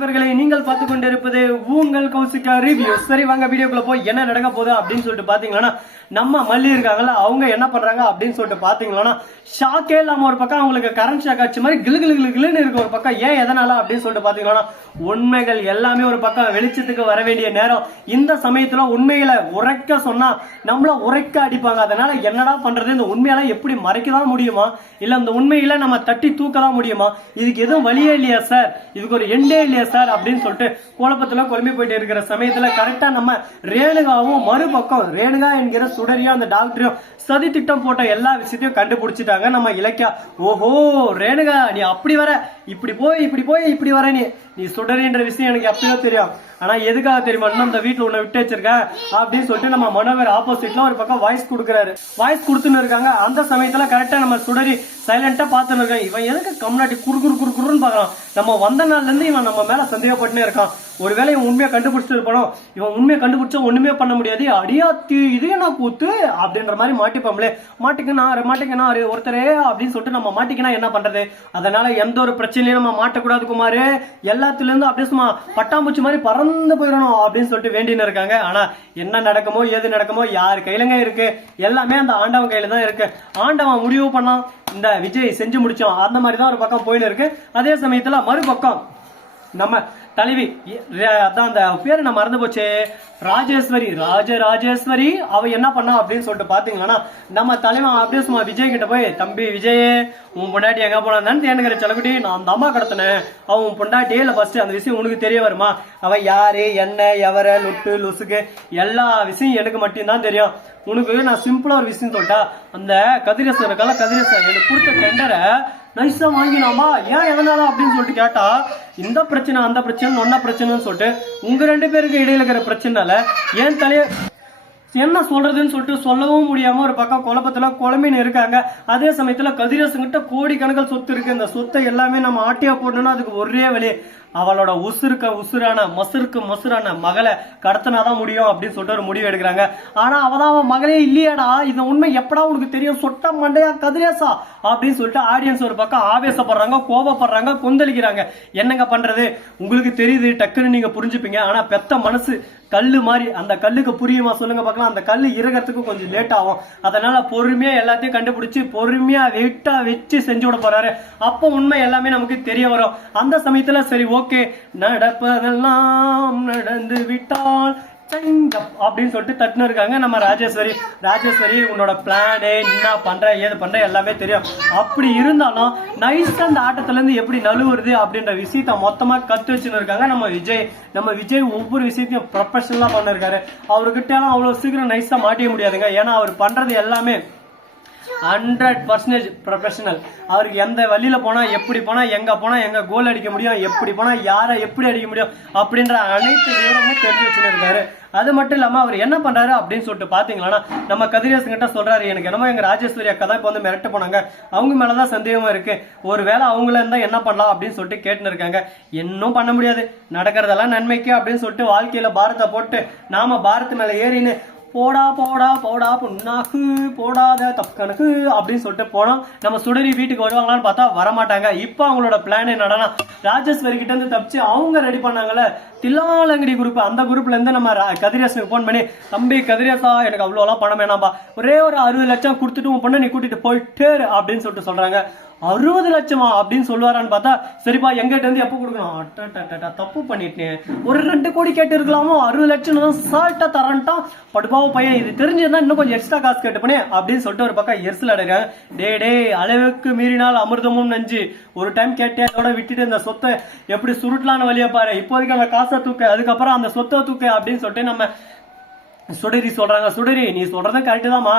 நண்பர்களை நீங்கள் பார்த்து கொண்டிருப்பது உங்கள் கௌசிகா ரிவ்யூ சரி வாங்க வீடியோக்குள்ள போய் என்ன நடக்க போகுது அப்படின்னு சொல்லிட்டு பாத்தீங்கன்னா நம்ம மல்லி இருக்காங்கல்ல அவங்க என்ன பண்றாங்க அப்படின்னு சொல்லிட்டு பாத்தீங்கன்னா ஷாக்கே இல்லாம ஒரு பக்கம் அவங்களுக்கு கரண்ட் ஷாக் ஆச்சு மாதிரி கிளு கிளு கிளு கிளுன்னு இருக்கு ஒரு பக்கம். ஏன் எதனால அப்படின்னு சொல்லிட்டு பாத்தீங்கன்னா உண்மைகள் எல்லாமே ஒரு பக்கம் வெளிச்சத்துக்கு வர வேண்டிய நேரம். இந்த சமயத்துல உண்மைகளை உரைக்க சொன்னா நம்மள உரைக்க அடிப்பாங்க. அதனால என்னடா பண்றது? இந்த உண்மையெல்லாம் எப்படி மறைக்க தான் முடியுமா? இல்ல இந்த உண்மையில நம்ம தட்டி தூக்க தான் முடியுமா? இதுக்கு எதுவும் வழியே இல்லையா சார் இதுக்கு ஒரு எண்டே இல்லையா சார் அப்படின்னு சொல்லிட்டு குழப்பத்துல குழம்பி போயிட்டு இருக்கிற சமயத்துல கரெக்டா நம்ம ரேணுகாவும் மறுபக்கம் ரேணுகா என்கிற சுடரியும் அந்த டாக்டரையும் சதி திட்டம் போட்ட எல்லா விஷயத்தையும் கண்டுபிடிச்சிட்டாங்க. நம்ம இலக்கியா ஓஹோ ரேணுகா நீ அப்படி வர இப்படி போய் இப்படி போய் இப்படி வர நீ. நீ சுடறின்ற விஷயம் எனக்கு எப்பயோ தெரியும். ஆனா எதுக்காக தெரியுமா? இன்னும் இந்த வீட்டுல உன்னை விட்டு வச்சிருக்கேன் அப்படின்னு சொல்லிட்டு நம்ம மனோகர் ஆப்போசிட்ல ஒரு பக்கம் வாய்ஸ் கொடுக்குறாரு. வாய்ஸ் கொடுத்துன்னு இருக்காங்க. அந்த சமயத்துல கரெக்டா நம்ம சுடரி சைலண்டா பார்த்துன்னு இருக்கான் இவன் எதுக்கு கம்னாட்டி குறு குறு குறு குறுன்னு பார்க்கறான்? நம்ம வந்த நாள்ல இருந்து இவன் நம்ம மேல சந்தேகப்பட்டுனே இருக்கான். ஒருவேளை இவன் உண்மையை கண்டுபிடிச்சிட்டு இவன் உண்மையை கண்டுபிடிச்சா ஒண்ணுமே பண்ண முடியாது. அடியாத்தி இது என்ன கூத்து? அப்படின்ற மாதிரி மாட்டிப்போம்லே. மாட்டிக்கணும் மாட்டிக்கினாரு ஒருத்தரே அப்படின்னு சொல்லிட்டு நம்ம மாட்டிக்கினா என்ன பண்றது? அதனால எந்த ஒரு பிரச்சனையும் நம்ம மாட்டக்கூடாது குமாரு. எல்லாத்துல இருந்து அப்படியே சும்மா பட்டாம்பூச்சி மாதிரி பறந்து போயிடணும் அப்படின்னு சொல்லிட்டு வேண்டின்னு இருக்காங்க. ஆனா என்ன நடக்குமோ ஏது நடக்குமோ யார் கையிலங்க இருக்கு? எல்லாமே அந்த ஆண்டவன் கையில தான் இருக்கு. ஆண்டவன் முடிவு பண்ணான். இந்த விஜய் செஞ்சு முடிச்சோம் அந்த மாதிரி தான் ஒரு பக்கம் போயின்னு இருக்கு. அதே சமயத்துல மறுபக்கம் நம்ம தலைவி அதான் அந்த பேர் நான் மறந்து போச்சே? ராஜேஸ்வரி ராஜ ராஜேஸ்வரி அவ என்ன பண்ணா அப்படின்னு சொல்லிட்டு பாத்தீங்கன்னா நம்ம தலைவன் அப்படியே சும்மா விஜய் கிட்ட போய் தம்பி விஜய் உன் பொண்டாட்டி எங்க போனான்னு தேனுங்கிற செலகுட்டி நான் அந்த அம்மா கடத்தினேன். அவன் உன் பொண்டாட்டியே இல்ல ஃபர்ஸ்ட் அந்த விஷயம் உனக்கு தெரிய வருமா? அவ யாரு என்ன எவர லுட்டு லுசுக்கு எல்லா விஷயம் எனக்கு மட்டும்தான் தெரியும். உனக்கு நான் சிம்பிளா ஒரு விஷயம் சொல்லிட்டா அந்த கதிரேசன் இருக்கல கதிரேசன் எனக்கு கொடுத்த டெண்டரை நைஸா வாங்கினாமா? ஏன் எதனால அப்படின்னு சொல்லிட்டு கேட்டா இந்த பிரச்சனை அந்த பிரச்சனை ஒன்ன பிரச்சனைன்னு சொல்லிட்டு உங்க ரெண்டு பேருக்கு இடையில இருக்கிற பிரச்சனைனால ஏன் தலைய என்ன சொல்றதுன்னு சொல்லிட்டு சொல்லவும் முடியாம ஒரு பக்கம் குழப்பத்துல குழம்பின்னு இருக்காங்க. அதே சமயத்துல கதிரேசன்கிட்ட கோடிக்கணக்கில் சொத்து இருக்கு. இந்த சொத்தை எல்லாமே நம்ம ஆட்டியா போடணும்னா அதுக்கு ஒரே வழி அவளோட உசுருக்க உசுரான மசுருக்கு மசுரான மகளை கடத்தினாதான் முடியும் அப்படின்னு சொல்லிட்டு ஒரு முடிவு எடுக்கிறாங்க. ஆனா அவதான் அவன் மகளே இல்லையாடா இந்த உண்மை எப்படா உனக்கு தெரியும்? சொட்ட மண்டையா கதிரேசா? அப்படின்னு சொல்லிட்டு ஆடியன்ஸ் ஒரு பக்கம் ஆவேசப்படுறாங்க கோபப்படுறாங்க கொந்தளிக்கிறாங்க. என்னங்க பண்றது? உங்களுக்கு தெரியுது டக்குன்னு நீங்க புரிஞ்சுப்பீங்க. ஆனா பெத்த மனசு கல்லு மாதிரி அந்த கல்லுக்கு புரியுமா சொல்லுங்க பார்க்கலாம். அந்த கல் இறகிறதுக்கு கொஞ்சம் லேட் ஆகும். அதனால பொறுமையா எல்லாத்தையும் கண்டுபிடிச்சு பொறுமையா வெயிட்டா வச்சு செஞ்சு விட போறாரு. அப்போ உண்மை எல்லாமே நமக்கு தெரிய வரும். அந்த சமயத்துல சரி ஓகே நடப்பதெல்லாம் நடந்து விட்டால் சங்கப் அப்படின்னு சொல்லிட்டு தட்டுன்னு இருக்காங்க. நம்ம ராஜேஸ்வரி ராஜேஸ்வரி உன்னோட பிளானு என்ன பண்ற ஏது பண்ற எல்லாமே தெரியும். அப்படி இருந்தாலும் நைஸ் அந்த ஆட்டத்துல இருந்து எப்படி நழுவுறது அப்படின்ற விஷயத்த மொத்தமா கத்து வச்சுன்னு இருக்காங்க. நம்ம விஜய் நம்ம விஜய் ஒவ்வொரு விஷயத்தையும் ப்ரொஃபஷனலா பண்ணிருக்காரு. அவர்கிட்ட எல்லாம் அவ்வளவு சீக்கிரம் நைஸா மாட்டிக்க முடியாதுங்க. ஏன்னா அவர் பண்றது எல்லாமே ஹண்ட்ரட் பர்சன்டேஜ் ப்ரொஃபஷனல் அவருக்கு எந்த வழியில் போனால் எப்படி போனால் எங்கே போனால் எங்கே கோல் அடிக்க முடியும் எப்படி போனால் யாரை எப்படி அடிக்க முடியும் அப்படின்ற அனைத்து விவரமும் தெரிஞ்சு வச்சுருக்காரு. அது மட்டும் இல்லாமல் அவர் என்ன பண்ணுறாரு அப்படின்னு சொல்லிட்டு பாத்தீங்கன்னா நம்ம கதிரேசன் கிட்ட எனக்கு என்னமோ எங்கள் ராஜேஸ்வரி அக்கா தான் இப்போ வந்து மிரட்ட போனாங்க. அவங்க மேலே தான் சந்தேகமும் இருக்குது ஒரு வேளை அவங்கள இருந்தால் என்ன பண்ணலாம் அப்படின்னு சொல்லிட்டு கேட்டுன்னு இருக்காங்க. இன்னும் பண்ண முடியாது. நடக்கிறதெல்லாம் நன்மைக்கு அப்படின்னு சொல்லிட்டு வாழ்க்கையில் பாரத்தை போட்டு நாம பாரத் மேலே ஏறின்னு போடா போடா போடா பொண்ணாக்கு போடாத தப்பு கணக்கு அப்படின்னு சொல்லிட்டு போனோம் நம்ம சுடரி வீட்டுக்கு வருவாங்களான்னு பார்த்தா வரமாட்டாங்க. இப்போ அவங்களோட பிளான் என்னடனா ராஜேஸ்வரி கிட்ட இருந்து தப்பிச்சு அவங்க ரெடி பண்ணாங்கல்ல தில்லாலங்கடி குரூப் அந்த குரூப்ல இருந்து நம்ம கதிரேசனுக்கு ஃபோன் பண்ணி தம்பி கதிரேசா எனக்கு அவ்வளோலாம் பணம் வேணாம்பா. ஒரே ஒரு அறுபது லட்சம் கொடுத்துட்டு உன் பொண்ணை நீ கூட்டிட்டு போயிட்டு அப்படின்னு சொல்லிட்டு சொல்றாங்க. அறுபது லட்சமா அப்படின்னு சொல்லுவாரான்னு பார்த்தா சரிப்பா எங்கிட்ட இருந்து எப்போ கொடுக்கணும்? தப்பு பண்ணிட்டேன். ஒரு ரெண்டு கோடி கேட்டு இருக்கலாமோ அறுபது லட்சம் தான் சால்ட்டா தரன்ட்டான். படுபாவ பையன் இது தெரிஞ்சிருந்தா இன்னும் கொஞ்சம் எக்ஸ்ட்ரா காசு கேட்டுப்பனே அப்படின்னு சொல்லிட்டு ஒரு பக்கம் எரிசல் அடைகிறேன். டே டே அளவுக்கு மீறினால் அமிர்தமும் நஞ்சு. ஒரு டைம் கேட்டேன் அதோட விட்டுட்டு இந்த சொத்தை எப்படி சுருட்டலான்னு வழியை பாரு. இப்போதைக்கு அந்த காசை தூக்க அதுக்கப்புறம் அந்த சொத்தை தூக்க அப்படின்னு சொல்லிட்டு நம்ம சுடரி சொல்றாங்க சுடரி நீ சொல்றதும் கரெக்டு தான்மா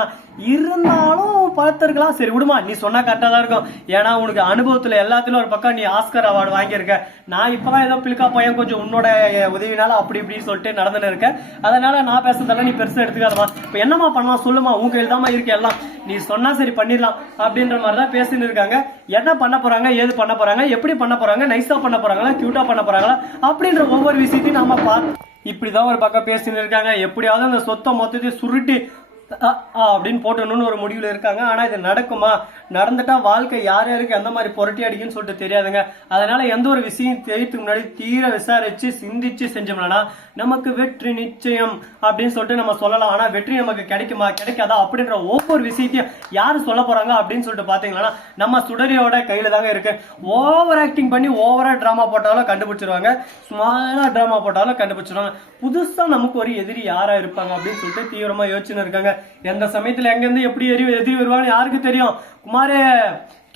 இருந்தாலும் பார்த்துருக்கலாம். சரி விடுமா நீ சொன்னா கரெக்டா தான் இருக்கும். ஏன்னா உனக்கு அனுபவத்துல எல்லாத்துலயும் ஒரு பக்கம் நீ ஆஸ்கர் அவார்டு வாங்கியிருக்க. நான் இப்பதான் ஏதோ பில்கா பையன் கொஞ்சம் உன்னோட உதவினால அப்படி இப்படின்னு சொல்லிட்டு நடந்துன்னு இருக்கேன். அதனால நான் பேசுறதெல்லாம் நீ பெருசா எடுத்துக்காதமா இப்ப என்னம்மா பண்ணலாம்? சொல்லுமா உன் கையில் தான்மா இருக்கு எல்லாம். நீ சொன்னா சரி பண்ணிடலாம் அப்படின்ற மாதிரி தான் பேசின்னு இருக்காங்க. என்ன பண்ண போறாங்க ஏது பண்ண போறாங்க எப்படி பண்ண போறாங்க நைஸா பண்ண போறாங்களா கியூட்டா பண்ண போறாங்களா அப்படின்ற ஒவ்வொரு விஷயத்தையும் நாம பார்த்து இப்படிதான் ஒரு பக்கம் பேசின்னு இருக்காங்க. எப்படியாவது அந்த சொத்தை மொத்தத்தையும் சுருட்டி அப்படின்னு போட்டணும்னு ஒரு முடிவில் இருக்காங்க. ஆனால் இது நடக்குமா? நடந்துட்டால் வாழ்க்கை யார் யாருக்கு எந்த மாதிரி புரட்டி அடிக்குன்னு சொல்லிட்டு தெரியாதுங்க. அதனால எந்த ஒரு விஷயம் தெரியத்துக்கு முன்னாடி தீர விசாரிச்சு சிந்திச்சு செஞ்சோம்னா நமக்கு வெற்றி நிச்சயம் அப்படின்னு சொல்லிட்டு நம்ம சொல்லலாம். ஆனால் வெற்றி நமக்கு கிடைக்குமா? கிடைக்காதா? அப்படின்ற ஒவ்வொரு விஷயத்தையும் யார் சொல்ல போறாங்க அப்படின்னு சொல்லிட்டு பார்த்தீங்கன்னா நம்ம சுடரியோட கையில் தாங்க இருக்கு. ஓவர் ஆக்டிங் பண்ணி ஓவரா ட்ராமா போட்டாலும் கண்டுபிடிச்சிருவாங்க. ஸ்மாலாக ட்ராமா போட்டாலும் கண்டுபிடிச்சிருவாங்க. புதுசாக நமக்கு ஒரு எதிரி யாராக இருப்பாங்க அப்படின்னு சொல்லிட்டு தீவிரமாக யோசிச்சுன்னு இருக்காங்க. எந்த சமயத்துல எங்கிருந்து எப்படி எரி எதிரி வருவான்னு யாருக்கு தெரியும்? குமாரே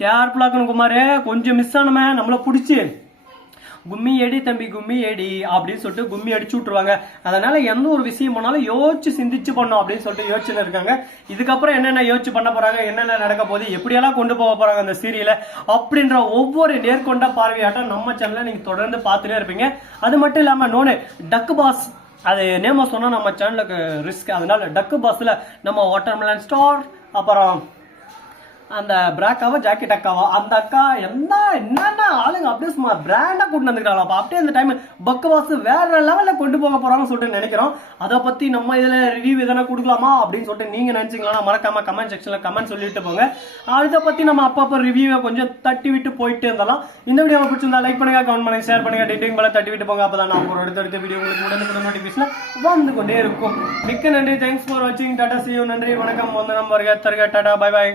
கேர்ஃபுல்லா இருக்கணும் குமாரே. கொஞ்சம் மிஸ் ஆனமே நம்மள புடிச்சு. கும்மி எடி தம்பி கும்மி எடி அப்படின்னு சொல்லிட்டு கும்மி அடிச்சு விட்டுருவாங்க. அதனால எந்த ஒரு விஷயம் பண்ணாலும் யோசிச்சு சிந்திச்சு பண்ணும் அப்படின்னு சொல்லிட்டு யோசிச்சுன்னு இருக்காங்க. இதுக்கப்புறம் என்னென்ன யோசிச்சு பண்ண போறாங்க என்னென்ன நடக்க போகுது எப்படியெல்லாம் கொண்டு போக போறாங்க அந்த சீரியலை அப்படின்ற ஒவ்வொரு நேர்கொண்ட பார்வையாட்டம் நம்ம சேனலை நீங்க தொடர்ந்து பார்த்துட்டே இருப்பீங்க. அது மட்டும் இல்லாம நோனு டக்கு பாஸ் அது நேமாக சொன்னால் நம்ம சேனலுக்கு ரிஸ்க் அதனால டக்கு பஸ்ஸில் நம்ம வாட்டர்மெலன் ஸ்டார் அப்புறம் அந்த பிராக்காவா ஜாக்கெட் அக்காவா அந்த அக்கா என்ன என்னென்ன ஆளுங்க? அப்படியே சும்மா பிராண்டா கொண்டு வந்துக்கிறாங்களா அப்படியே அந்த டைம் பக்கவாஸ் வேற லெவல்ல கொண்டு போக போறாங்கன்னு சொல்லிட்டு நினைக்கிறோம். அதை பத்தி நம்ம இதுல ரிவ்யூ எதனா கொடுக்கலாமா அப்படின்னு சொல்லிட்டு நீங்க நினைச்சீங்களா மறக்காம கமெண்ட் செக்ஷன்ல கமெண்ட் சொல்லிட்டு போங்க. அதை பத்தி நம்ம அப்பப்போ ரிவ்யூவை கொஞ்சம் தட்டி விட்டு போயிட்டு இருந்தாலும். இந்த வீடியோ பிடிச்சிருந்தா லைக் பண்ணுங்க கமெண்ட் பண்ணுங்க ஷேர் பண்ணுங்க டீட்டிங் மேல தட்டி விட்டு போங்க. அப்பதான் நான் ஒரு அடுத்த வீடியோ உங்களுக்கு உடனுக்குடன் நோட்டிபிகேஷன் வந்து கொண்டே இருக்கும். மிக்க நன்றி. தேங்க்ஸ் ஃபார் வாட்சிங் டாடா சியூ நன்றி. வணக்கம். வந்து நம்ம தருக டாடா பை பை